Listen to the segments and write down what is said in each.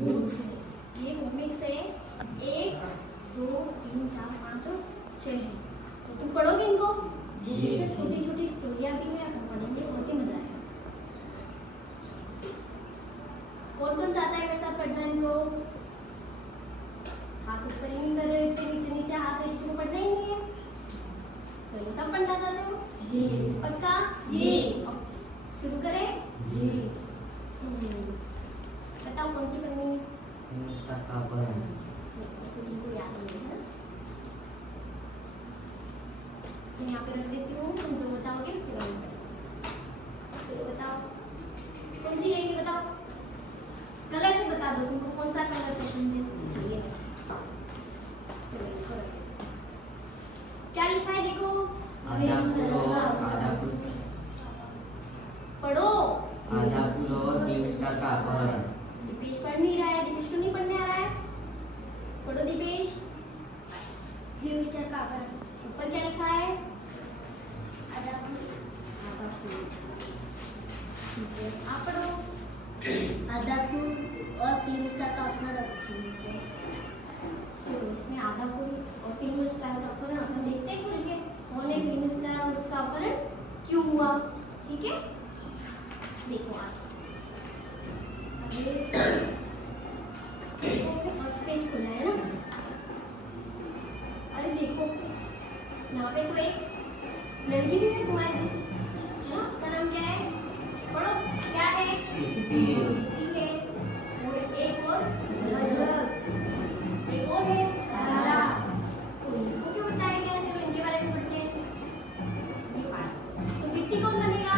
ये मिक्स है 1 2 3 4 5 और 6 है। तो तुम पढ़ोगे इनको? जी। इसमें छोटी छोटी स्टोरियाँ भी हैं, अपन पढ़ेंगे, बहुत ही मजा आएगा। कौन कौन चाहता है मेरे साथ पढ़ना इनको? हाथ ऊपर ही नहीं कर रहे, इतने नीचे नीचे हाथ है, इसको पढ़ना ही नहीं है। चलो सब पढ़ना चाहते हो? जी। पक्का? जी। शुरू करें? जी। बताओ कौन सी पढ़नी है? उसका अपहरण। तुमको याद नहीं है? मैं यहाँ पे रख देती हूँ, तुम जो बताओगे उसके बारे में। चलो बताओ कौन सी लेंगे, बताओ। कलर से बता दो, तुमको कौन सा कलर पसंद है? चलिए चलो इसको रख दो। क्या लिखा है देखो? आधा फूल और आधा फूल। पढ़ो। आधा फूल और देवता का अपहरण। दीपेश पढ़ नहीं रहा है, दीपेश को नहीं पढ़ने आ रहा है। पढ़ो दीपेश। देवता का अपहरण। ऊपर क्या लिखा है? आधा फूल। आधा फूल। ठीक है, आप पढ़ो। आधा फूल और फिल्म स्टार का अपहरण। चलो इसमें आधा फूल और फिल्म स्टार का अपहरण अपन देखते हैं खुल के। कौन है फिल्म स्टार और उसका अपहरण क्यों हुआ? ठीक है, देखो आप फर्स्ट पेज खुला है ना। अरे देखो यहाँ पे तो एक लड़की भी है तुम्हारे जैसी ना, उसका नाम क्या है? पढ़ो, क्या है? किटी। ठीक है, और एक और है तारा। तो इनको क्यों बताया गया? चलो इनके बारे में पढ़ते हैं। ये पास तो किट्टी कौन बनेगा?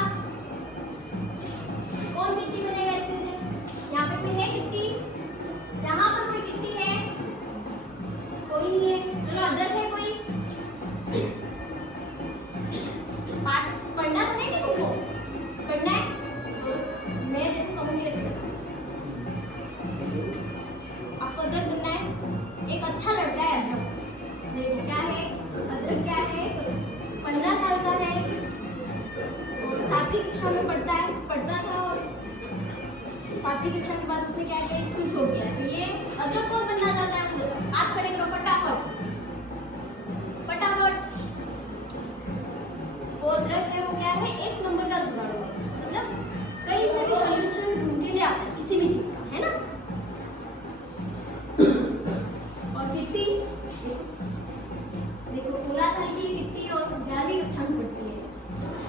कौन किट्टी बनेगा इसमें से? यहाँ पे कोई है किट्टी? यहाँ पर कोई किट्टी है? कोई नहीं है। चलो अदर है कोई? पास पढ़ना तो नहीं है तुमको? पढ़ना है तो मैं जैसे कहूँगी ऐसे पढ़ना। आपको अदरक बनना है। एक अच्छा लड़का है अदरक। देखो क्या है अदरक, क्या है? 15 साल का है और 7वीं कक्षा में पढ़ता था और 7वीं कक्षा के बाद उसने क्या किया? स्कूल छोड़ दिया। तो ये अदरक कौन बनना चाहता है? मुझे बताओ। हाथ खड़े करो फटाफट फटाफट। वो अदरक है, वो क्या है? 1 नंबर का जुगाड़ हुआ, मतलब कहीं से भी सॉल्यूशन ढूंढ के ले आता है किसी भी चीज का, है ना। और किट्टी देखो 16 साल की किट्टी और 11वीं कक्षा में पढ़ती है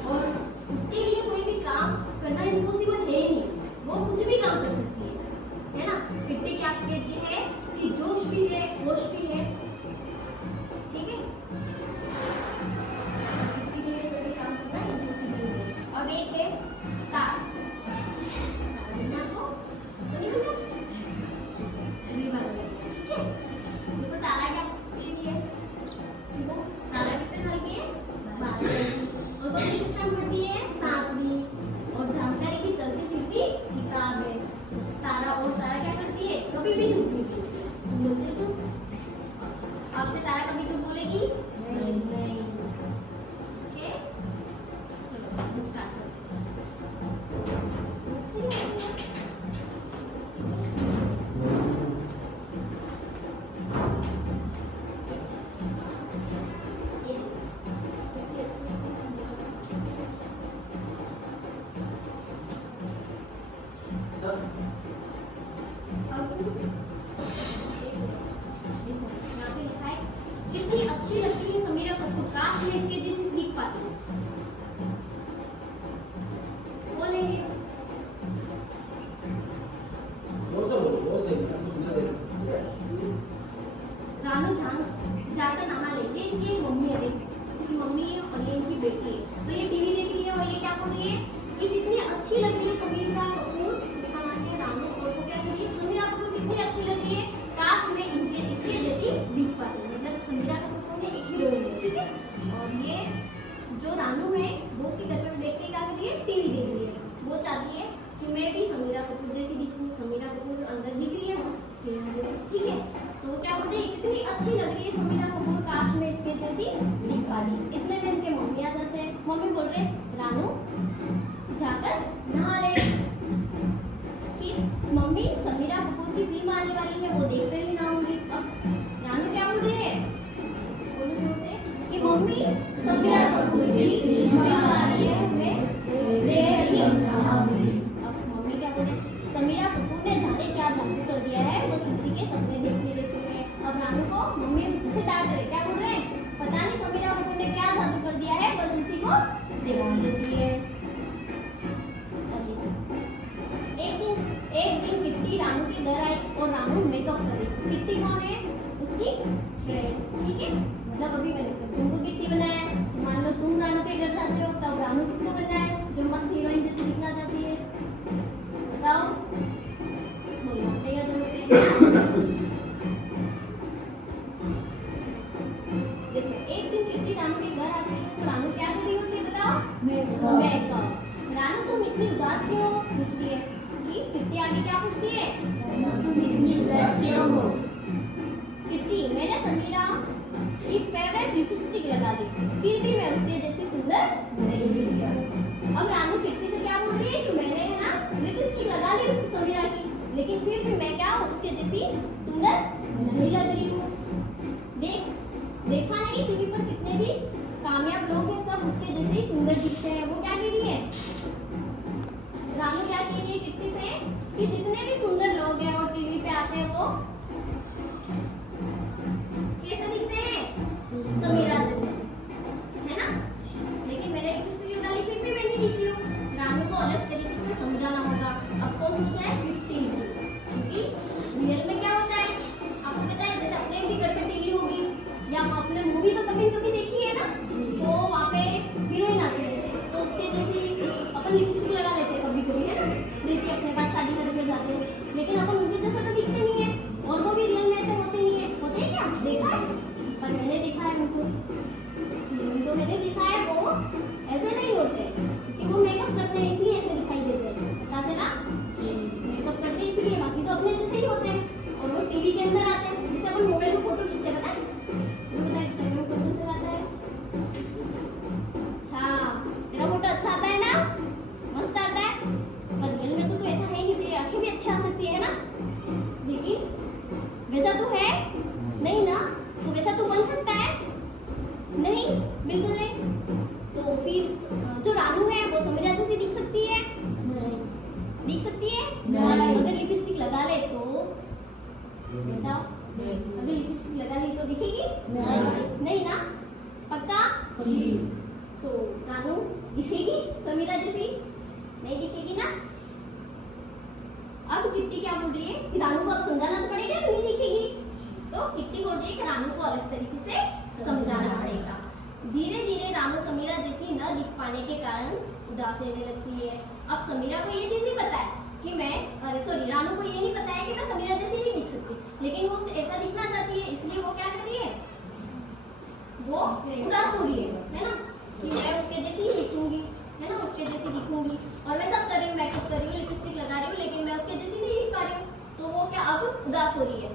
और उसके लिए कोई भी काम करना इम्पॉसिबल है ही नहीं। वो कुछ भी काम कर सकती है ना। किट्टी क्या कहती है कि जोश भी है, होश भी है। ठीक है, किट्टी के लिए कोई भी काम करना इम्पॉसिबल नहीं है। अब एक है तारा। को समझ गया? अगली बार ठीक है। देखो तारा क्या कहती है? देखो तारा कितने साल की है? 12 साल की। और कौन सी कक्षा में पढ़ती है? 7वीं। और जानकारी की चलती फिरती किताब है। तारा क्या करती है? कभी भी झूठ नहीं बोलती। बोलते हो तुम? आपसे तारा कभी झूठ बोलेगी? नहीं। ओके, चलो स्टार्ट करते हैं। बुक्स नहीं है? कितनी अच्छी लगती है समीरा कपूर, काश मैं इसके जैसे दिख पाती। बोले रानू जाकर नहा ले। ये इसकी मम्मी है, इसकी मम्मी है और ये इनकी बेटी है। तो ये टीवी देख रही है और ये क्या बोल रही है? ये कितनी अच्छी लग रही है समीरा कपूर, इसका नाम है रानू। और वो क्या कर रही है? समीरा कपूर कितनी अच्छी लग रही है, काश मैं इसके जैसी दिख पाती। मतलब समीरा कपूर ने एक हीरोइन है, ठीक है। और ये जो रानू है वो उसके घर में देख के क्या कर रही है? टीवी देख रही है। वो चाहती है कि मैं भी समीरा कपूर जैसी दिखूं। समीरा कपूर अंदर दिख रही है जैसे, ठीक है। तो वो क्या बोल रही है? कितनी अच्छी लग रही है समीरा कपूर, काश मैं इसके जैसी दिख पा रही। इतने में इनके मम्मी आ जाते हैं। मम्मी बोल रहे रानू जाकर नहा ले। फिर मम्मी समीरा कपूर की फिल्म रानू को मम्मी से डांट रहे, क्या बोल रहे हैं, पता नहीं समीरा कपूर ने क्या जादू कर दिया है, बस उसी को दिला देती है। एक दिन किट्टी रानू के घर आई और रानू मेकअप कर रही। किट्टी कौन है, उसकी फ्रेंड, ठीक है, मतलब अभी मैंने तुमको किट्टी बनाया है, मान लो तुम रानू के घर जाते हो, तब रानू किसको बनना है, जो मस्त हीरोइन जैसी दिखना चाहती है, बताओ, बोलना पड़ेगा जोर से। देखो एक दिन किट्टी रानू के घर आती है, तो रानू क्या कर रही होती है, बताओ, मेकअप। रानू तुम इतनी उदास क्यों हो, पूछती है कि किट्टी आगे क्या पूछती है, तुम इतनी उदास क्यों हो? किट्टी, मैंने समीरा की फेवरेट लिपस्टिक लगा ली, फिर भी मैं उसके जैसी सुंदर नहीं दिखी। अब रानू किट्टी से क्या बोल रही है कि मैंने है ना लिपस्टिक लगा ली उसकी समीरा की, लेकिन फिर भी मैं क्या उसके जैसी सुंदर नहीं लग रही हूँ। देखा नहीं टीवी पर कितने भी कामयाब लोग हैं, सब उसके जैसे ही सुंदर दिखते हैं। वो क्या कह रही है, रानू क्या कह रही है किट्टी से कि जितने भी सुंदर लोग हैं और टीवी पे आते हैं वो कैसे दिखते हैं, समीरा जैसे, है ना, लेकिन मैंने लिपस्टिक लगा ली फिर भी मैं नहीं दिख रही हूँ। रानू को अलग तरीके से समझाना होगा। अब कौन सोचा है, किट्टी, क्योंकि रियल में क्या होता है आपको पता है, जैसे अपने भी घर पे टीवी होगी या हम अपने मूवी तो कभी कभी देखी है ना, तो वहाँ पे हीरोइन आती है तो उसके जैसी अपन लिपस्टिक लगा लेते हैं कभी कभी, है ना, प्रीति अपने पास शादी करने में जाते हैं, लेकिन अपन उनके जैसा तो दिखते नहीं है, और वो भी रियल में ऐसे होते नहीं है, होते हैं क्या, देखा है, पर मैंने देखा है उनको, उनको मैंने देखा है, वो ऐसे नहीं होते, क्योंकि वो मेकअप करते हैं इसलिए ऐसे दिखाई देते हैं, पता चला, मेकअप करते हैं इसलिए, बाकी तो अपने जैसे ही होते हैं, और वो टीवी के अंदर आते हैं, जैसे अपन मोबाइल में फोटो खींचते हैं, पता है, तुम्हें पता है इंस्टाग्राम में फोटो चलाता है, अच्छा तेरा फोटो अच्छा आता है ना, मस्त आता है, पर रियल में तो ऐसा है नहीं, तेरी आंखें भी अच्छी आ सकती है ना, लेकिन वैसा तो है नहीं ना, तो वैसा तो बन सकता है नहीं, बिल्कुल नहीं, तो फिर जो रानू है वो समीरा जैसी दिख सकती है, दिख सकती है, अगर लिपस्टिक लगा ले तो बताओ, अगर लिपस्टिक लगा ली तो दिखेगी नहीं ना, पक्का, तो रानू दिखेगी समीरा जैसी, नहीं दिखेगी ना। अब किट्टी क्या बोल रही है कि रानू को अब समझाना तो पड़ेगा, नहीं दिखेगी, तो किट्टी बोल रही है कि रानू को अलग तरीके से समझाना पड़ेगा। धीरे धीरे रानू समीरा जैसी न दिख पाने के कारण उदास रहने लगती है। अब समीरा को ये चीज नहीं पता है कि मैं, अरे सॉरी, रानू को ये नहीं पता है कि मैं समीरा जैसी नहीं दिख सकती, लेकिन वो ऐसा दिखना चाहती है, इसलिए वो क्या कर रही है, वो उदास हो रही है ना, कि मैं उसके जैसी ही दिखूंगी, है ना, उसके जैसी दिखूंगी, और मैं सब कर रही हूँ, मेकअप कर रही हूँ, लिपस्टिक लगा रही हूँ, लेकिन मैं उसके जैसी नहीं दिख पा रही हूँ, तो वो क्या अब उदास हो रही है।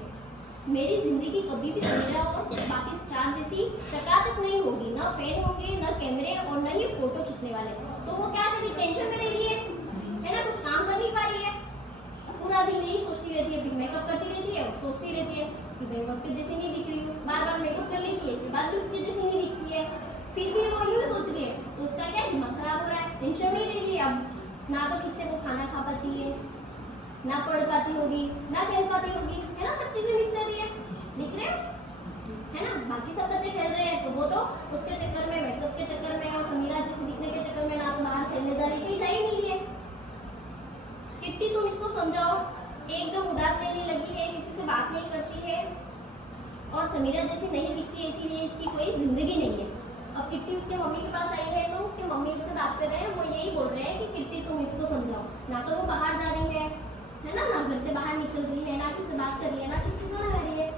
मेरी जिंदगी कभी भी समीरा और बाकी स्टार जैसी चकाचक नहीं होगी, ना फैन होंगे, ना कैमरे, और ना ही फोटो खींचने वाले, तो वो क्या कर रही है, टेंशन में रह रही है ना, कुछ काम कर नहीं पा रही है, पूरा दिन यही सोचती रहती है, फिर मेकअप करती रहती है, सोचती रहती है कि मैं उसके जैसी नहीं दिख रही हूँ, बार बार मेकअप कर लेती है, इसके बाद भी उसके जैसी नहीं दिखती है, फिर भी वो यूँ सोच रही है, तो उसका क्या दिमाग खराब हो रहा है, टेंशन में ही रह रही है। अब ना तो ठीक से वो खाना खा पाती है, ना पढ़ पाती होगी, ना खेल पाती होगी, है ना, सब चीजें मिस कर रही है, दिख रहे है ना, बाकी सब बच्चे खेल रहे हैं, तो वो तो उसके चक्कर में, मेकअप के चक्कर में और समीरा जैसे दिखने के चक्कर में ना तो बाहर खेलने जा रही, कहीं जा ही नहीं है। किट्टी तुम इसको समझाओ, एकदम उदास रहने लगी है, किसी से बात नहीं करती है और समीरा जैसी नहीं दिखती है, इसीलिए इसकी कोई जिंदगी नहीं है। अब किट्टी उसके मम्मी के पास आई है, तो उसके मम्मी उससे बात कर रहे हैं, वो यही बोल रहे हैं कि किट्टी तुम इसको समझाओ, ना तो वो बाहर जा रही है ना, ना घर से बाहर निकल रही है, ना किससे बात कर रही है, ना ठीक से खाना खा रही है,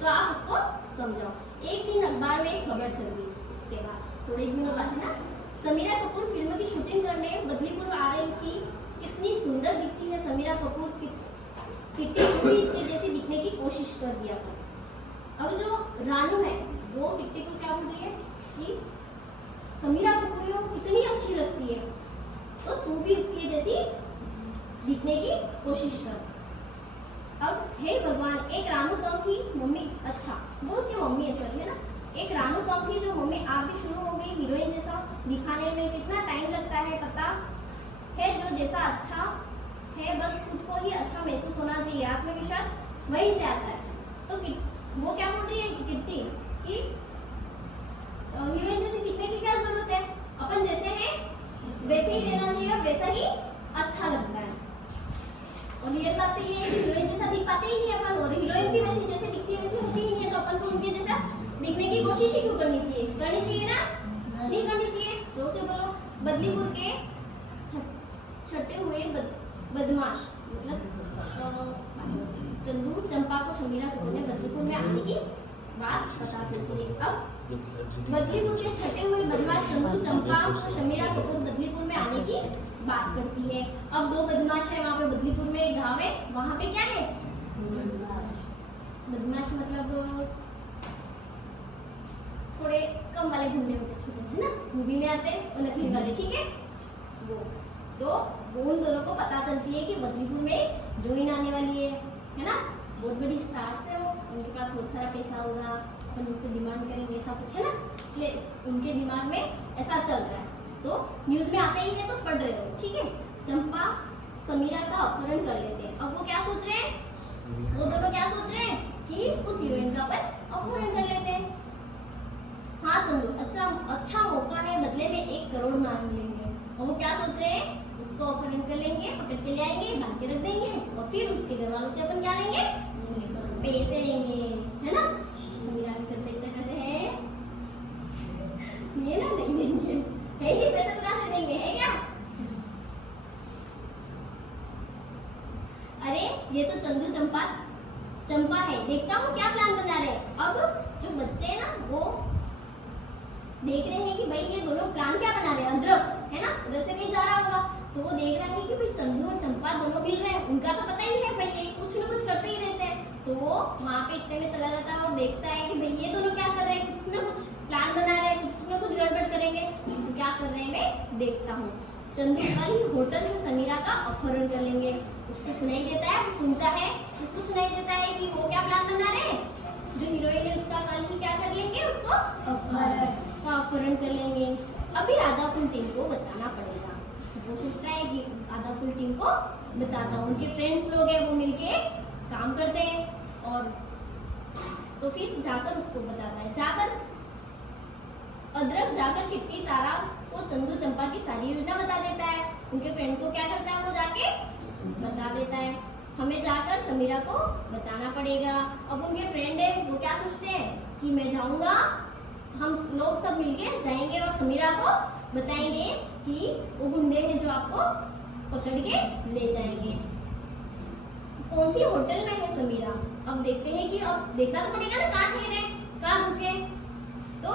तो आप उसको समझाओ। एक दिन अखबार में एक खबर चल गई, इसके बाद थोड़े दिनों बाद ना समीरा कपूर फिल्म की शूटिंग करने बदलीपुर आ रही थी। कितनी सुंदर दिखती है समीरा कपूर, किट्टी को भी इसके जैसी दिखने की कोशिश कर दिया था। अब जो रानू है वो किट्टी को क्या बोल रही है कि समीरा कपूर है, कितनी अच्छी लगती है, तो तू भी उसके जैसी दिखने की कोशिश कर। अब हे भगवान, एक रानू कब थी मम्मी, अच्छा वो उसकी मम्मी है, सर है ना, एक रानू कब थी जो मम्मी आप भी शुरू हो गई हीरोइन जैसा दिखाने में, कितना टाइम लगता है पता है, जो जैसा अच्छा है बस खुद को ही अच्छा महसूस होना चाहिए, आत्मविश्वास वहीं से आता है। तो वो क्या बोल रही है किट्टी कि हीरोइन जैसे दिखने की क्या जरूरत है, अपन जैसे हैं वैसे ही रहना चाहिए और वैसा ही अच्छा लगता है। और रियल बात तो ये है कि हीरोइन जैसा दिख पाते ही नहीं अपन, और हीरोइन भी वैसे जैसे दिखती है वैसे होती ही नहीं है, तो अपन को उनके जैसा दिखने की कोशिश ही क्यों करनी चाहिए? करनी चाहिए ना? नहीं करनी चाहिए। जोर से बोलो। बदलीपुर के छठे हुए बदमाश मतलब चंदू चंपा को शमीरा कपूर ने बदलीपुर में आने की बात पता चलती है। अब बदलीपुर के छठे हुए बदमाश चंदू चंपा को शमीरा कपूर बदलीपुर में आने की बात करती है। अब दो बदमाश है वहाँ पे बदलीपुर में, एक गाँव है, वहाँ पे क्या है? बदमाश मतलब थोड़े कम वाले गुंडे होते छोटे, है ना, मूवी में आते हैं और नकली वाले, ठीक है वो। तो वो उन दोनों को पता चलती है कि बदलीपुर में हीरोइन आने वाली है ना, बहुत बड़ी स्टार्स है वो, उनके पास बहुत सारा पैसा होगा, अपन उनसे डिमांड करेंगे, ऐसा कुछ है ना, इसलिए उनके दिमाग में ऐसा चल रहा है। तो न्यूज में आते ही है तो पढ़ रहे हो, ठीक है। चंपा समीरा का अपहरण कर लेते हैं। अब वो क्या सोच रहे हैं, वो दोनों क्या सोच रहे हैं कि उस हीरोइन का अपन अपहरण कर लेते हैं। हाँ चंदू, अच्छा मौका है, बदले में 1 करोड़ मांग लेंगे। और वो क्या सोच रहे हैं, उसको अपहरण कर लेंगे, पकड़ के ले आएंगे, बांध के रख देंगे, और फिर उसके घर वालों से अपन क्या लेंगे? पैसे लेंगे, है ना। समीरा के घर पे इतना कैसे है ये ना, नहीं देंगे, है ही पैसे तो कहाँ से देंगे, है क्या? अरे ये तो चंदू चंपा है, देखता हूँ क्या प्लान बना रहे हैं। अब जो बच्चे हैं ना वो देख रहे हैं कि भाई ये दोनों प्लान क्या बना रहे हैं, अदरक है ना, उधर से कहीं जा रहा होगा, तो वो देख रहा है कि भाई चंदू और चंपा दोनों मिल रहे हैं, उनका तो पता ही है भाई ये कुछ ना कुछ करते ही रहते हैं। तो वो वहाँ पे इतने में चला जाता है और देखता है कि भाई ये दोनों क्या कर रहे हैं, कुछ ना कुछ प्लान बना रहे हैं, कुछ ना कुछ गड़बड़ करेंगे, तो क्या कर रहे हैं मैं देखता हूँ। चंदू कल होटल से समीरा का अपहरण कर लेंगे। उसको सुनाई देता है, वो सुनता है, उसको सुनाई देता है कि वो क्या प्लान बना रहे हैं, जो हीरोइन है उसका कल ही क्या कर लेंगे, उसको अपहरण कर लेंगे। अभी आधा फुल टीम को बताना पड़ेगा। वो सोचता है कि आधा फुल टीम को बताता हूँ, उनके फ्रेंड्स लोग हैं वो मिलके काम करते हैं, और तो फिर जाकर उसको बताता है। जाकर अदरक जाकर किट्टी तारा को चंदू चंपा की सारी योजना बता देता है। उनके फ्रेंड को क्या करता है, वो जाके बता देता है। हमें जाकर समीरा को बताना पड़ेगा। अब उनके फ्रेंड है वो क्या सोचते हैं कि मैं जाऊंगा, हम लोग सब मिलके जाएंगे और समीरा को बताएंगे कि वो गुंडे हैं जो आपको पकड़ के ले जाएंगे। कौन सी होटल में है समीरा, अब देखते हैं कि अब देखना तो पड़ेगा ना कहाँ ठहरे, कहाँ रुके। तो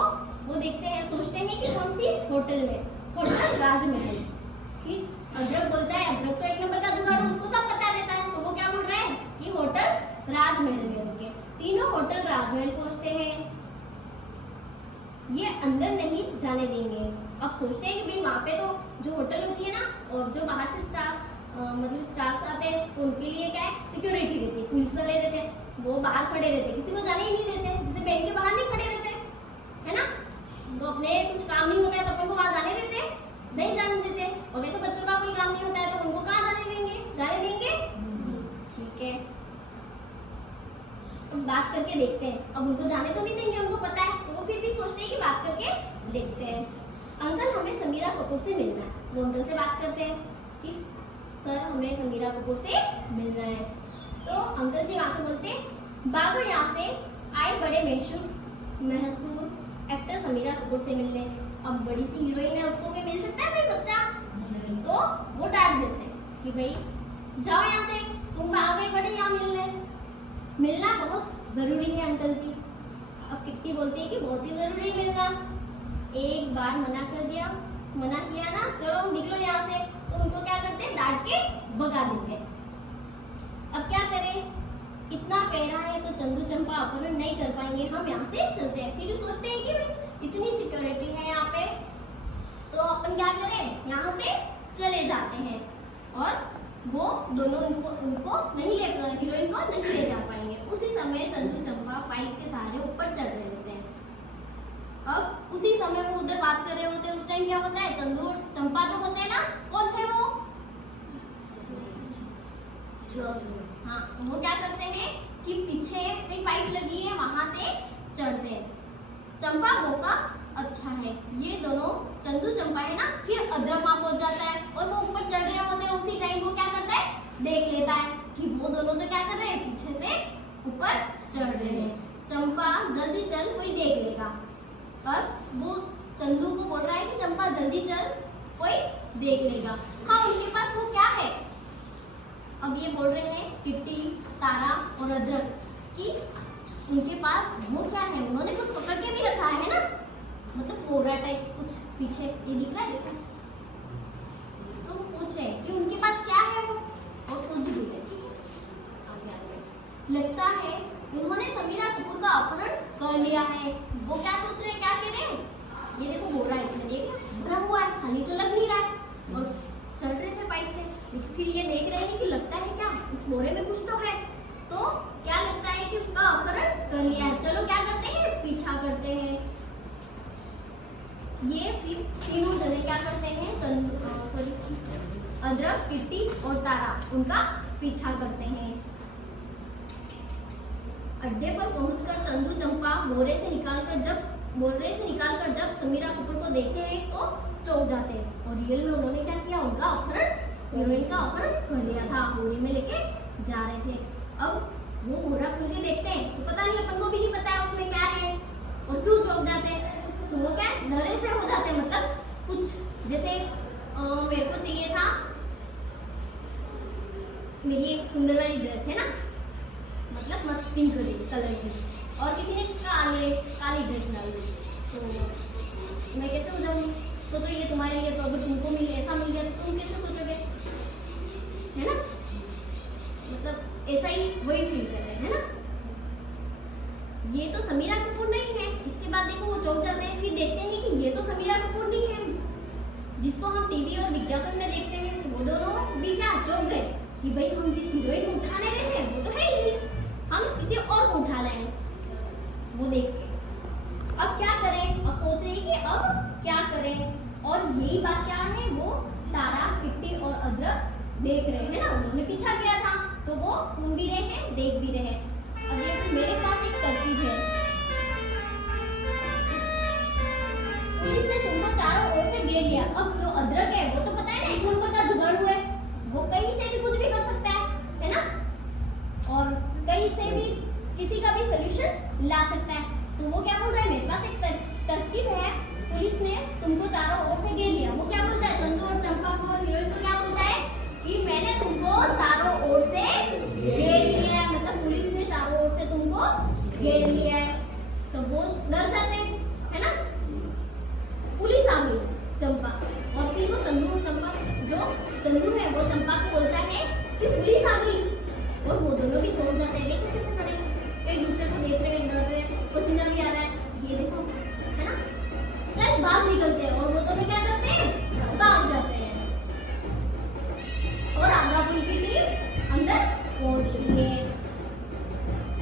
वो देखते हैं, सोचते हैं कि कौन सी होटल में, होटल राजमहल। फिर अदरक बोलता है, अदरक तो 1 नंबर का जुगाड़ है, उसको सब पता रहता है, तो वो क्या बोल रहा है कि होटल राजमहल में रुके। तीनों होटल राजमहल पहुंचते हैं। ये अंदर नहीं जाने देंगे। अब सोचते हैं कि भाई वहाँ पे तो जो होटल होती है ना, और जो बाहर से मतलब स्टार्स आते हैं, तो उनके लिए क्या है, सिक्योरिटी रहती है, पुलिस वाले रहते हैं, वो बाहर खड़े रहते हैं, किसी को जाने ही नहीं देते, जैसे बैंक के बाहर नहीं खड़े रहते, है ना। तो अपने कुछ काम नहीं होता है तो अपन को वहाँ जाने देते, नहीं जाने देते। और वैसे बच्चों का कोई काम नहीं होता है तो उनको कहाँ जाने देंगे, जाने देंगे, ठीक है। अब बात करके देखते हैं। अब उनको जाने तो नहीं देंगे, उनको पता है, तो वो फिर भी सोचते हैं कि बात करके देखते हैं। अंकल हमें समीरा कपूर से मिलना है। वो अंकल से बात करते हैं कि सर हमें समीरा कपूर से मिलना है। तो अंकल जी वहाँ से बोलते हैं, भागो यहाँ से, आए बड़े मशहूर एक्टर समीरा कपूर से मिलने। अब बड़ी सी हीरोइन है, उसको क्या मिल सकता है भाई बच्चा, तो वो डांट देते हैं कि भाई जाओ यहाँ से, तुम आ गए बड़े यहाँ मिलने, मिलना बहुत जरूरी है अंकल जी। अब किट्टी बोलती है कि बहुत ही जरूरी है मिलना, एक बार मना कर दिया, मना किया ना, चलो निकलो यहाँ से, तो उनको क्या करते हैं, डांट के भगा देते हैं। अब क्या करें, इतना पहरा है तो चंदू चंपा अपहरण नहीं कर पाएंगे, हम यहाँ से चलते हैं। फिर सोचते हैं कि भाई इतनी सिक्योरिटी है यहाँ पे, तो अपन क्या करें, यहाँ से चले जाते हैं। और वो दोनों उनको नहीं ले, हीरोइन को नहीं ले जा पाएंगे। उसी समय चंदू चंपा पाइप के सहारे ऊपर चढ़ रहे होते हैं। अब उसी समय वो उधर बात कर रहे होते हैं। उस टाइम क्या होता है, चंदू और चंपा जो होते हैं ना, कौन थे वो, हाँ, वो क्या करते हैं, कि पीछे एक पाइप लगी है, वहां से चढ़ते हैं। चंपा मौका अच्छा है, ये दोनों चंदू चंपा है ना, फिर अदरक वहां पहुंच जाता है और वो ऊपर चढ़ रहे होते हैं। उसी टाइम वो क्या करता है, देख लेता है कि वो दोनों तो क्या कर रहे हैं, पीछे से ऊपर चढ़ रहे हैं। चंपा जल्दी चल, कोई देख लेगा। अब वो चंदू को बोल रहा है कि चंपा जल्दी चल, कोई देख लेगा। हाँ, उनके पास वो क्या है, अब ये बोल रहे हैं किट्टी, तारा और अदरक कि उनके पास वो क्या है, उन्होंने कुछ पकड़ के भी रखा है ना, मतलब फोरा टाइप कुछ पीछे ये दिख रहा है, देखो। तो वो पूछ रहे हैं कि उनके पास क्या है वो, और कुछ भी नहीं। आगे आगे लगता है उन्होंने समीरा कपूर का अपहरण कर लिया है। वो क्या सोच रहे हैं, क्या कह रहे हैं, ये देखो बोरा है, इसमें देख भरा हुआ है, खाली तो लग नहीं रहा है, और चढ़ रहे थे पाइप से। फिर ये देख रहे हैं कि लगता है क्या उस बोरे में कुछ तो है, तो क्या लगता है कि उसका अपहरण कर लिया है। चलो क्या करते हैं, पीछा करते हैं। ये फिर तीनों जने क्या करते हैं, अदरक, किट्टी और तारा उनका पीछा करते हैं। अड्डे पर पहुंचकर चंदू चंपा बोरे से निकालकर जब समीरा कपूर को देखते हैं तो चौंक जाते हैं। और रियल में उन्होंने क्या किया, उनका अपहरण, हीरोइन का अपहरण कर लिया था, बोरे में लेके जा रहे थे। अब वो बोरा खोल के देखते हैं तो पता नहीं, अपन को भी नहीं पता है उसमें क्या है और क्यों चौंक जाते हैं। तो वो क्या डरे से हो जाते हैं, मतलब कुछ जैसे मेरे को चाहिए था, मेरी एक सुंदर वाली ड्रेस है ना, मतलब मस्त पिंक कलर की, और किसी ने काली ड्रेस डाली, तो मैं कैसे हो जाऊंगी। सोचो ये तुम्हारे लिए, तो अगर तुमको ऐसा मिल गया तो तुम कैसे सोचोगे, है ना, मतलब ऐसा ही वही फील कर रहे हैं, है ना। ये तो समीरा कपूर नहीं है। इसके बाद देखो वो चौंक जाते हैं, फिर देखते हैं कि ये तो समीरा कपूर नहीं है जिसको हम टीवी और विज्ञापन में देखते हैं। तो वो दोनों भी क्या चौंक गए कि भाई हम जिस हीरोइन को उठाने गए थे वो तो है ही नहीं, हम किसी और को उठा लाए हैं। वो देख के अब क्या करें, अब सोच रहे हैं कि अब क्या करें। और यही बात क्या है, वो तारा, किट्टी और अदरक देख रहे हैं ना, उन्होंने पीछा किया था तो वो सुन भी रहे हैं, देख भी रहे हैं। अब ये मेरे पास एक तरकीब है, पुलिस ने तुमको चारों ओर से घेर लिया। अब जो अदरक है वो तो पता है ना, एक नंबर का जुगाड़ू है, वो कहीं से भी कुछ भी कर सकता है ना, और कहीं से भी किसी का भी सलूशन ला सकता है। तो वो क्या बोल रहा है, मेरे पास एक तरकीब है, पुलिस ने तुमको चारों ओर से घेर लिया। वो क्या बोलता है, चंदू और चंपा को और हीरोइन को क्या बोलता है कि मैंने तुमको चारों ओर से घेर लिया है, मतलब पुलिस ने चारों ओर से तुमको घेर लिया है। तो वो डर जाते हैं, है ना। पुलिस आ गई, चंपा, और फिर वो चंदू और चंपा, जो चंदू है वो चंपा को बोलता है कि पुलिस आ गई, और वो दोनों भी चौंक जाते हैं। देखो कैसे खड़े, एक दूसरे को देख रहे हैं, डर रहे हैं, पसीना भी आ रहा है, ये देखो, है ना। चल भाग निकलते हैं, और वो दोनों क्या करते हैं, भाग जाते हैं। और आधा पुल की टीम अंदर पहुंचती है।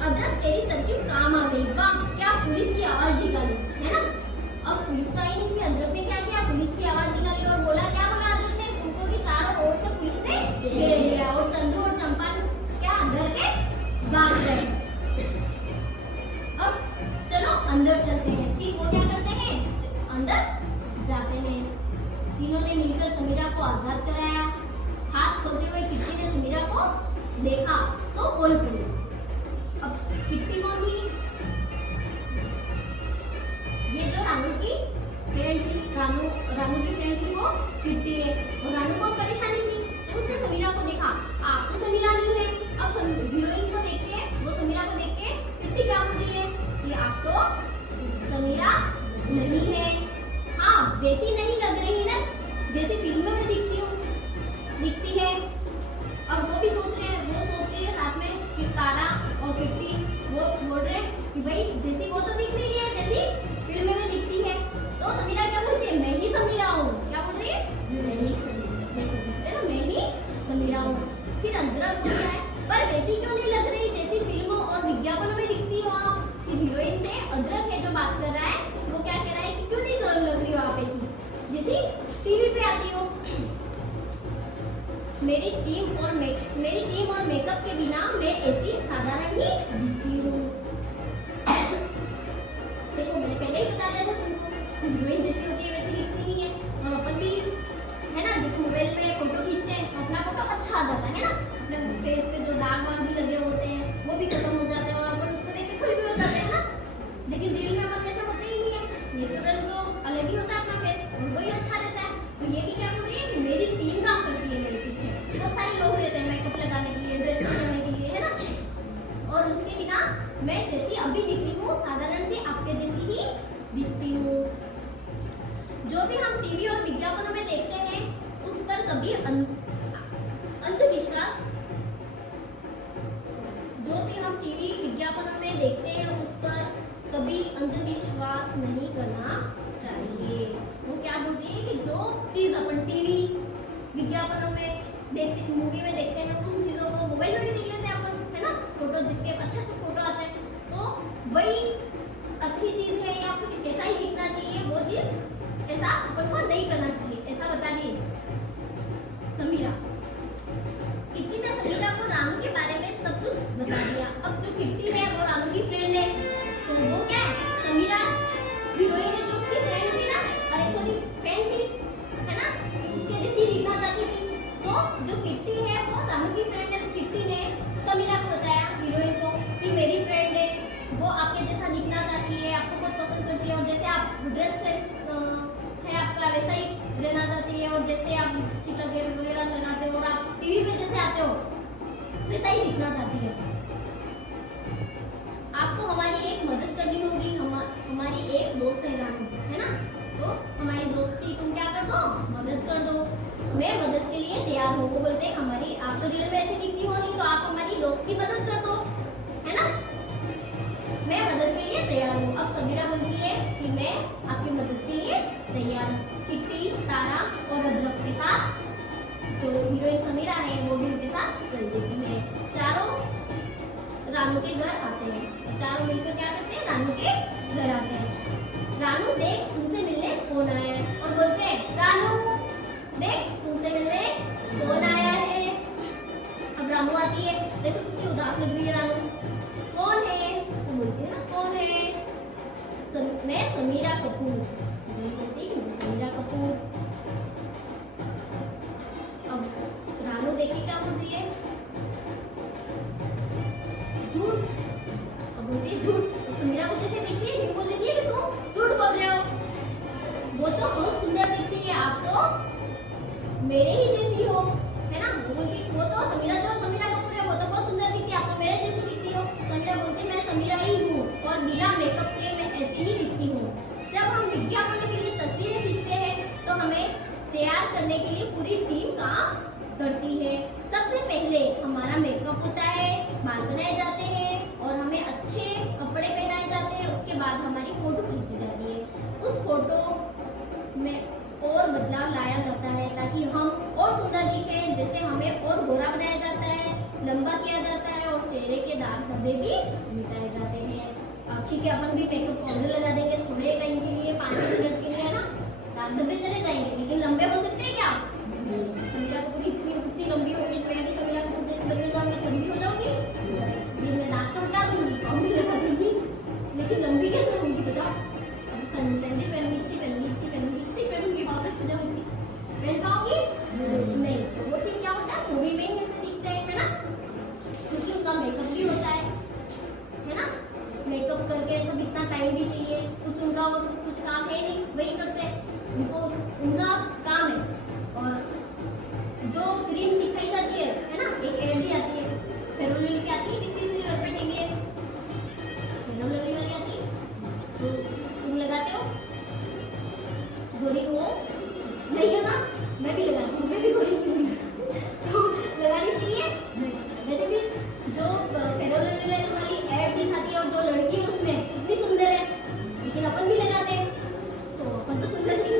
अदरक तेरी तरकीब काम आ गई, वाह, क्या पुलिस की आवाज निकाली, है ना। अब पुलिस तो आई नहीं थी, अदरक ने क्या किया, पुलिस की आवाज निकाली और बोला, क्या बोला अदरक ने, तुमको कि चारों ओर से पुलिस ने घेर लिया, और चंदू और चंपा क्या डर के भाग गए। अब चलो अंदर चलते हैं। फिर वो क्या करते हैं, अंदर जाते हैं। तीनों ने मिलकर समीरा को आजाद कराया। हाथ खोलते हुए किट्टी ने समीरा को देखा तो बोल पड़ी। अब किट्टी कौन थी, ये जो रानू की फ्रेंड थी, रानू की फ्रेंड थी वो किट्टी है, और रानू बहुत परेशानी थी। उसने समीरा को देखा, आप तो समीरा नहीं है। अब हीरोइन को देख के, वो समीरा को देख के किट्टी क्या बोल रही है कि आप तो समीरा नहीं है। हाँ, वैसी नहीं लग रही ना जैसे फिल्मों में दिखती है। अब वो भी सोच रही है साथ में कि तारा और किट्टी वो बोल रहे हैं कि भाई जैसी वो तो दिख नहीं रही है जैसी फिल्म में दिखती है। तो समीरा क्या बोलती है, मैं ही समीरा हूँ। क्या बोल रही है, मैं ही समीरा, देखो दिख रहा है ना, मैं ही समीरा हूँ। फिर अदरक बोल रहा है, पर वैसी क्यों नहीं लग रही जैसी फिल्मों और विज्ञापनों में दिखती हो आप। फिर हीरोइन से अदरक है जो बात कर रहा है, वो क्या कह रहा है कि क्यों नहीं लग रही हो आप ऐसी जैसी टीवी पे आती हो। मेरी टीम और मेकअप के बिना मैं ऐसी साधारण ही दिखती हूँ। देखो मैंने पहले ही बता दिया था तुमको, हीरोइन जैसी होती है वैसी दिखती नहीं है। और अपन भी है ना, जिस मोबाइल में फोटो खींचते हैं अपना फोटो अच्छा आ जाता है ना, अपने फेस पे जो दाग वाग भी लगे होते हैं वो भी खत्म हो जाते हैं और अपन उसको देख के खुश भी हो जाते हैं ना। लेकिन रियल में अपन वैसे होते ही नहीं है, नेचुरल तो अलग ही होता है अपना फेस और वही अच्छा रहता है। तो ये भी क्या बोल रही है कि मेरी टीम काम करती है मेरे पीछे, बहुत सारे लोग रहते हैं मेकअप लगाने के लिए, ड्रेस बनाने के लिए, है ना। और उसके बिना मैं जैसी अभी दिख रही हूँ साधारण सी आपके जैसी ही दिखती हूँ। जो भी हम टीवी और विज्ञापनों में देखते हैं उस पर कभी अंधविश्वास जो भी हम टीवी विज्ञापनों में देखते हैं उस पर कभी अंधविश्वास नहीं करना चाहिए। वो क्या बोल रही है कि जो चीज अपन टीवी विज्ञापनों में देखते, मूवी में देखते हैं, उन चीजों को मोबाइल में भी देख लेते हैं अपन, है ना। फोटो जिसके अच्छे अच्छे फोटो आते हैं तो वही अच्छी चीज है या फिर ऐसा ही दिखना चाहिए, वो चीज ऐसा अपन को नहीं करना चाहिए, ऐसा बता रही है समीरा। किट्टी ने समीरा को रानू के बारे में सब कुछ बता दिया। अब जो किट्टी है वो रानू की फ्रेंड है, तो वो क्या है, समीरा हीरोइन है जो उसकी फ्रेंड थी ना, अरे सॉरी फ्रेंड थी, है ना, कि उसके जैसी दिखना चाहती थी। तो जो किट्टी है वो रानू की फ्रेंड है, तो किट्टी ने समीरा को बताया हीरोइन को कि मेरी फ्रेंड है, वो आपके जैसा दिखना चाहती है, आपको बहुत पसंद करती है और जैसे आप ड्रेस है आपका वैसा ही रहना चाहती है और जैसे आप लिपस्टिक वगैरह लगाते हो और आप टीवी पे जैसे आते हो वैसा ही दिखना चाहती है। आपको हमारी एक मदद करनी होगी, हमारी एक दोस्त है रानू, है ना, तो हमारी दोस्ती तुम क्या कर दो, मदद कर दो। मैं मदद के लिए तैयार हूँ। वो बोलते हैं हमारी, आप तो रियल में ऐसी दिखती हो नहीं, तो आप हमारी दोस्त की मदद कर दो, है ना, मैं मदद के लिए तैयार हूँ। अब समीरा बोलती है कि मैं आपकी मदद के लिए तैयार हूँ। किट्टी, तारा और अदरक के साथ जो हीरोइन समीरा है वो भी उनके साथ चल देती है। चारों रानू के घर आते हैं और चारों मिलकर क्या करते हैं, रानू के घर आते हैं। रानू देख तुमसे मिलने कौन आया है, और बोलते हैं रानू देख तुमसे मिलने कौन आया है। अब रानू आती है, देखो कितनी उदास लग रही है रानू, कौन है सब बोलती है ना, कौन है, मैं समीरा कपूर, समीरा कपूर। अब रानू देख के क्या बोलती है, झूठ। अब बोलती है झूठ, तो समीरा को जैसे देखती है न्यू बोल देती है कि तुम झूठ बोल रहे हो, वो तो बहुत सुंदर दिखती है, आप तो मेरे ही जैसी हो, है ना। वो बोलती, वो तो समीरा कपूर है, वो तो बहुत सुंदर दिखती है, आप तो मेरे जैसी दिखती हो। समीरा बोलती मैं समीरा ही हूँ और बिना मेकअप के मैं ऐसी ही दिखती हूँ। जब हम विज्ञापनों के लिए तस्वीरें खींचते हैं तो हमें तैयार करने के लिए पूरी टीम काम करती है। सबसे पहले हमारा मेकअप होता है, बाल बनाए जाते हैं और हमें अच्छे कपड़े पहनाए जाते हैं। उसके बाद हमारी फोटो खींची जाती है। उस फोटो में और बदलाव लाया जाता है ताकि हम और सुंदर दिखें, जैसे हमें और गोरा बनाया जाता है, लंबा किया जाता है और चेहरे के दाग धब्बे भी मिटाए जाते हैं। ठीक है, अपन भी मेकअप पाउडर लगा देंगे थोड़े टाइम के लिए, 5 मिनट के लिए, है ना, दाग धब्बे चले जाएंगे, लेकिन लंबे हो सकते हैं क्या? समीरा कपूर इतनी ऊंची लंबी होगी, मैं भी समीरा कपूर जैसे बनने जाऊंगी लंबी हो जाऊंगी, मैं दाग तो हटा दूंगी, पाउडर लगा दूंगी, लेकिन लंबी कैसे होंगी बताओ। अब सैंडल पहनूंगी, इतनी पहनूंगी, वापस हो जाऊंगी, पहन पाऊंगी नहीं। तो वो सीन क्या होता है, मूवी में ही ऐसे दिखते हैं, है ना, क्योंकि उनका मेकअप भी होता है ना, मेकअप करके सब इतना टाइम भी चाहिए, कुछ उनका और कुछ काम है नहीं, वही करते हैं, उनको उनका काम है। और जो क्रीम दिखाई जाती है ना, एक एड भी आती है, फेयर एंड लवली की आती है, किसी घर पे टीवी है, फेयर एंड लवली वाली आती है, तो तुम लगाते हो, गोरी हो नहीं हो ना, मैं भी लगाती हूँ, मैं भी गोरी हूँ तो लगानी चाहिए। वैसे भी जो फेयर एंड लवली वाली एड दिखाती है और जो लड़की है उसमें इतनी सुंदर है, लेकिन अपन भी लगाते हैं, तो अपन तो सुंदर नहीं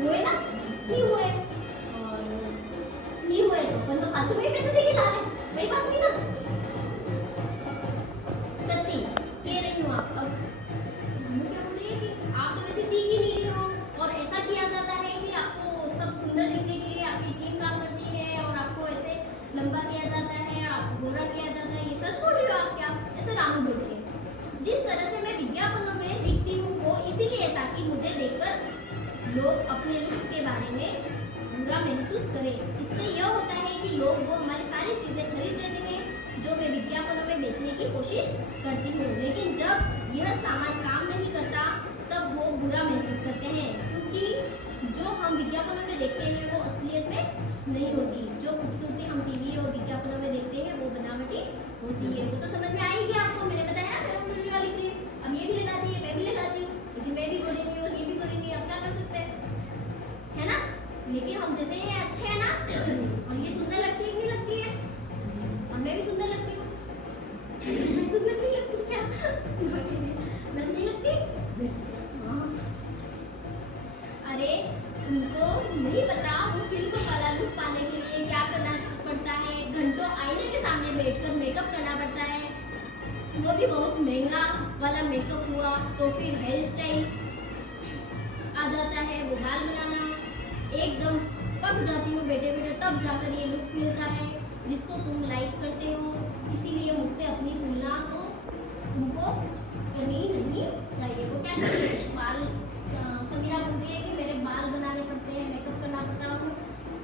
हुए ना, नहीं हुए, और नहीं हुए तो अपन तो फालतू में पैसे देके ला रहे हैं, वही बात हुई ना। सच्ची कह रही हूँ आप, अब हम क्या बोल रही है कि आप तो वैसे दिख ही नहीं रही हो, और ऐसा किया जाता है कि आपको सब सुंदर दिखने के लिए आपकी टीम काम करती है और आपको ऐसे लंबा किया जाता है, आपको गोरा किया जाता है, ये सच बोल रही हो आप क्या? ऐसे रानू बोल रही है। जिस तरह से मैं विज्ञापनों में दिखती हूँ वो इसीलिए ताकि मुझे देखकर लोग अपने लुक्स के बारे में बुरा महसूस करें। इससे यह होता है कि लोग वो हमारी सारी चीज़ें खरीद लेते हैं जो मैं विज्ञापनों में बेचने की कोशिश करती हूँ। लेकिन जब यह सामान काम नहीं करता तब वो बुरा महसूस करते हैं, क्योंकि जो हम विज्ञापनों में देखते हैं वो असलियत में नहीं होती। जो खूबसूरती हम टीवी और विज्ञापनों में देखते हैं वो बनावटी होती है। वो तो समझ में आएगी आपको, मैंने बताया ना फेयर लवली वाली क्रीम अब ये भी लगाती है, मैं भी लगाती हूँ, लेकिन मैं भी गोरी नहीं और ये भी गोरी नहीं, अब क्या कर सकते हैं, है ना? लेकिन हम जैसे ये अच्छे हैं ना और ये सुंदर लगती है कि नहीं लगती है? और मैं भी सुंदर लगती हूँ, मैं सुंदर नहीं लगती क्या? मैं नहीं लगती? हाँ। अरे तुमको नहीं पता वो फिल्म वाला लुक पाने के लिए क्या करना पड़ता है? घंटों आईने के सामने बैठकर मेकअप करना पड़ता है, वो भी बहुत महंगा वाला मेकअप हुआ तो फिर हेयर स्टाइल आ जाता है, वो बाल बनाना, एकदम पक जाती हूँ बैठे बैठे, तब जाकर ये लुक्स मिलता है जिसको तुम लाइक करते हो। इसीलिए मुझसे अपनी तुलना तो तुमको करनी नहीं चाहिए। वो क्या करती है? बाल समीरा बोल रही है कि मेरे बाल बनाने पड़ते हैं, मेकअप करना पड़ता है,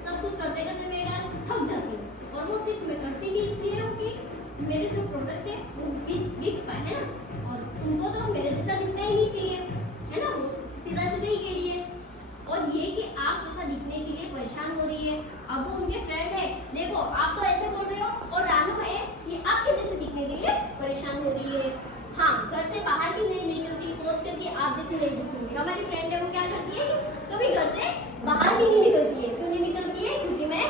सब कुछ करते करते मैं यार थक जाती हूँ। और वो सिर्फ मैं करती भी इसलिए हूँ कि मेरे जो प्रोडक्ट है वो बिक पाए, है ना? और तुमको तो मेरे जैसा दिखना ही चाहिए, है ना? वो सीधा सीधा ही कह रही है। और ये कि आप जैसा दिखने के लिए परेशान हो रही है। अब वो उनके फ्रेंड है, देखो आप तो ऐसे बोल रहे हो, और रानू है ये आपके जैसे दिखने के लिए परेशान हो रही है। हाँ, घर से बाहर भी नहीं निकलती सोच कर कि आप जैसे नहीं दिखूंगी। हमारी फ्रेंड है वो क्या करती है कि कभी घर से बाहर भी नहीं निकलती है। क्यों नहीं निकलती है? क्योंकि मैं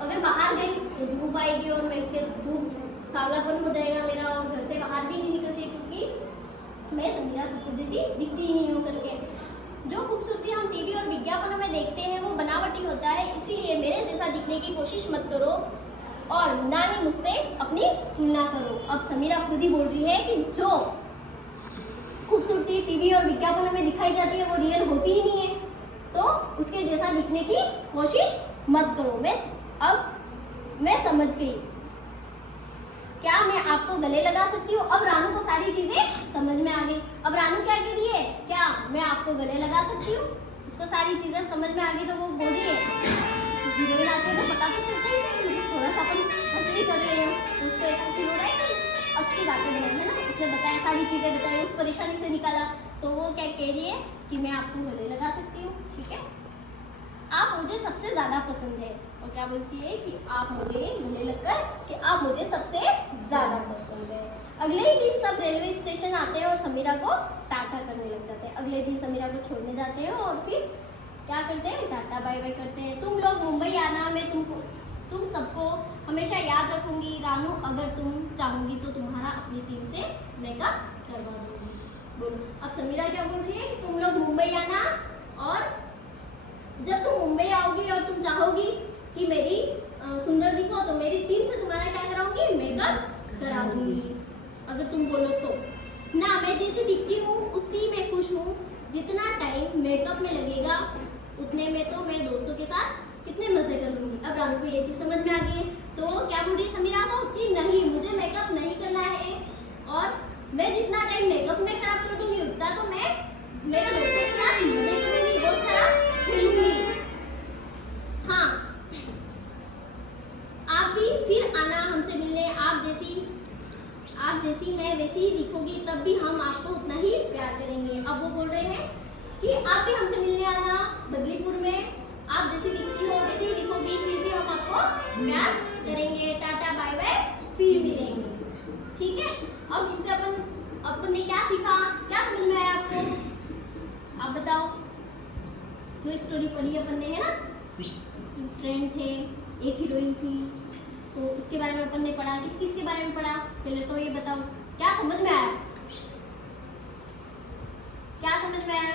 अगर बाहर गई तो धूप आएगी और मैं इसके धूप सांवलापन हो जाएगा मेरा, और घर से बाहर भी नहीं निकलती है क्योंकि मैं समीरा कपूर जैसी दिखती ही नहीं हो करके। जो खूबसूरती हम टीवी और विज्ञापनों में देखते हैं वो बनावटी होता है, इसीलिए मेरे जैसा दिखने की कोशिश मत करो और ना ही मुझसे अपनी तुलना करो। अब समीरा खुद ही बोल रही है कि जो खूबसूरती टीवी और विज्ञापनों में दिखाई जाती है वो रियल होती ही नहीं है, तो उसके जैसा दिखने की कोशिश मत करो। मैं समझ गई। क्या मैं आपको गले लगा सकती हूँ? अब रानू को सारी चीजें समझ में आ गई। अब रानू क्या कह रही है? क्या मैं आपको गले लगा सकती हूँ? उसको सारी चीजें समझ में आ गई तो वो बोल रही है हीरोइन आती है तो पता तो चलता ही है, थोड़ा सा अपन नकली कर रहे हैं, उसको ऐसा फील हो रहा है कि अच्छी बातें बनाई है ना, उसने बताया सारी चीजें बताई, उस परेशानी से निकाला, तो वो क्या कह रही है कि मैं आपको गले लगा सकती हूँ, ठीक है, आप मुझे सबसे ज्यादा पसंद है। और क्या बोलती है कि आप मुझे गले लगकर कि आप मुझे सबसे ज्यादा पसंद है। अगले ही दिन सब रेलवे स्टेशन आते हैं और समीरा को टाटा करने लग जाते हैं। अगले दिन समीरा को छोड़ने जाते हैं और फिर क्या करते हैं? टाटा बाय बाय करते हैं। तुम लोग मुंबई आना, मैं तुम सबको हमेशा याद रखूंगी। रानू, अगर तुम चाहोगी तो तुम्हारा अपनी टीम से मेकअप करवा दूंगी। बोलो अब समीरा क्या बोल रही है कि तुम लोग मुंबई आना, और जब तुम मुंबई आओगी और तुम चाहोगी कि मेरी सुंदर दिखो तो मेरी टीम से तुम्हारा क्या कराऊंगी? मेकअप करा दूंगी। अगर तुम बोलो तो ना, मैं जैसे दिखती हूँ उसी में खुश हूँ। जितना टाइम मेकअप में लगेगा उतने में तो मैं दोस्तों के साथ कितने मजे कर लूंगी। अब रानू को ये चीज समझ में आ गई है, तो क्या बोल रही है समीरा को कि नहीं, मुझे मेकअप नहीं करना है, और मैं जितना टाइम मेकअप में खराब कर दूंगी उतना तो मैं मेरे दोस्तों के साथ मजे करूंगी, बहुत सारा खेलूंगी। हाँ, आप भी फिर आना हमसे मिलने। आप जैसी है वैसी ही दिखोगी, तब भी हम आपको उतना ही प्यार करेंगे। अब वो बोल रहे हैं कि आप भी हमसे मिलने आना बदलीपुर में, आप जैसी दिखती हो वैसे ही दिखोगी, फिर भी हम आपको प्यार करेंगे। टाटा बाय बाय, फिर मिलेंगे, ठीक है। अब इससे अपन ने क्या सीखा? क्या समझ में आया आपको? आप बताओ। जो स्टोरी पढ़ी अपन ने, है ना, फ्रेंड थे, एक हीरोइन थी, तो इसके बारे में अपन ने पढ़ा। किस किस के बारे में पढ़ा? पहले तो ये बताओ, क्या समझ में आया? क्या समझ में आया?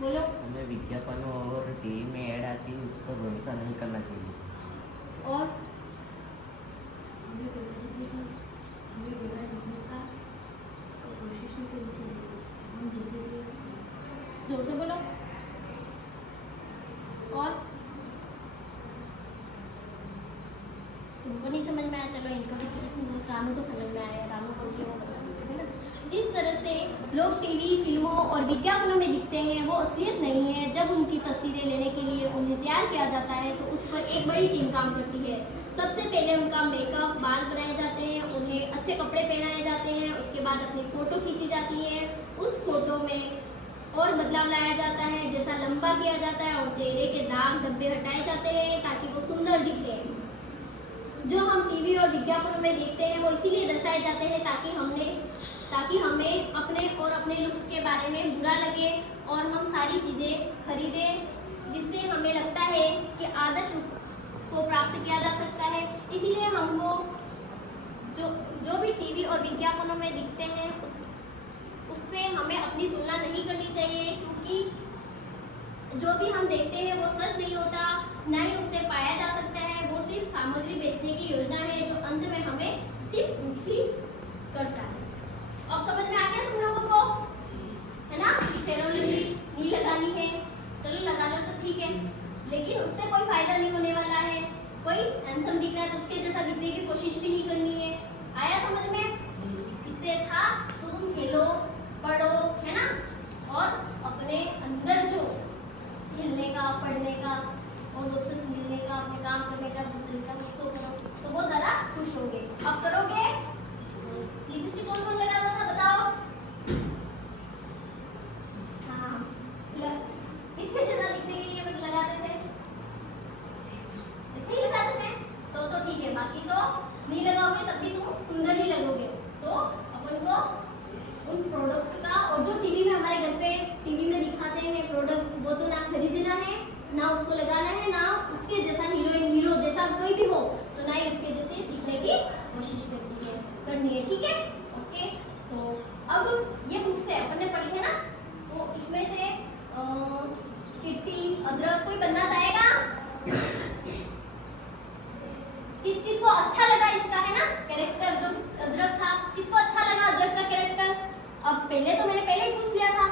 बोलो। हमें विज्ञापनों और टीवी में ऐड आती है उस पर भरोसा नहीं करना चाहिए। और जोर से बोलो। और पूरा इनका भी रानू को समझ में आया, रानू को ये वो है ना। जिस तरह से लोग टीवी, फिल्मों और विज्ञापनों में दिखते हैं वो असलियत नहीं है। जब उनकी तस्वीरें लेने के लिए उन्हें तैयार किया जाता है तो उस पर एक बड़ी टीम काम करती है। सबसे पहले उनका मेकअप, बाल बनाए जाते हैं, उन्हें अच्छे कपड़े पहनाए जाते हैं, उसके बाद अपनी फ़ोटो खींची जाती है। उस फोटो में और बदलाव लाया जाता है, जैसा लंबा किया जाता है और चेहरे के दाग धब्बे हटाए जाते हैं ताकि वो सुंदर दिखे। जो हम टीवी और विज्ञापनों में देखते हैं वो इसीलिए दर्शाए जाते हैं ताकि हमें अपने और अपने लुक्स के बारे में बुरा लगे और हम सारी चीज़ें खरीदें, जिससे हमें लगता है कि आदर्श को प्राप्त किया जा सकता है। इसीलिए हमको जो भी टीवी और विज्ञापनों में दिखते हैं उससे हमें अपनी तुलना नहीं करनी चाहिए, क्योंकि जो भी हम देखते हैं वो सच नहीं होता, ना ही उससे पाया जा सकता है। वो सिर्फ सामग्री बेचने की योजना है जो अंत में हमें सिर्फ दुखी करता है। अब समझ में आ गया तुम लोगों को, है ना? फेयर लवली नहीं लगानी है, चलो लगा लो तो ठीक है, लेकिन उससे कोई फायदा नहीं होने वाला है। कोई हैंडसम दिख रहा है तो उसके जैसा दिखने की कोशिश भी नहीं करनी है। आया समझ में? इससे अच्छा तो तुम खेलो, पढ़ो, है ना? और अपने अंदर जो खेलने का, पढ़ने का और दोस्तों से मिलने का, अपने काम करने का जो तरीका है उसको करो तो बहुत ज़्यादा खुश होगे। अब करोगे? लिपस्टिक कौन कौन लगाता था बताओ? हाँ, इसके जैसा दिखने के लिए मतलब लगाते थे, ऐसे ही लगाते थे तो ठीक है, बाकी तो नहीं लगाओगे तब भी तुम सुंदर ही लगोगे। तो अपन को उन प्रोडक्ट का, और जो टीवी में हमारे घर पे टीवी में दिखाते हैं प्रोडक्ट, वो तो ना खरीदना है, ना उसको लगाना है, ना उसके जैसा हीरोइन हीरो जैसा कोई भी हो तो ना ही उसके जैसे दिखने की कोशिश करनी है, ठीक है? ओके, तो अब ये बुक्स है अपन ने पढ़ी है ना, तो इसमें से किट्टी, अदरक कोई बनना चाहेगा? किसको अच्छा लगा इसका, है ना, कैरेक्टर जो अदरक था, किसको अच्छा लगा अदरक का कैरेक्टर? अब पहले तो मैंने पहले ही पूछ लिया था,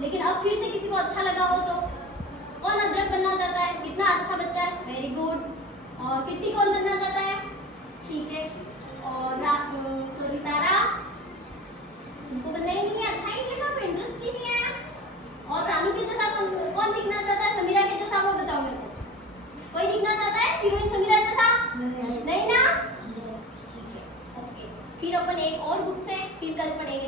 लेकिन अब फिर से किसी को अच्छा लगा हो तो कौन अदरक बनना चाहता है? कितना अच्छा बच्चा है, वेरी गुड। और किट्टी कौन बनना चाहता है? ठीक है। और तारा, उनको बनना ही नहीं है, अच्छा ही नहीं था, इंटरेस्ट ही नहीं आया। और रानू के जैसा कौन दिखना चाहता है? समीरा के जैसा, वो बताओ मेरे को। कोई दिखना चाहता है हीरोइन समीरा जैसा? नहीं ना? ठीक है, ओके। फिर अपन एक और बुक से फिर कल पढ़ेंगे।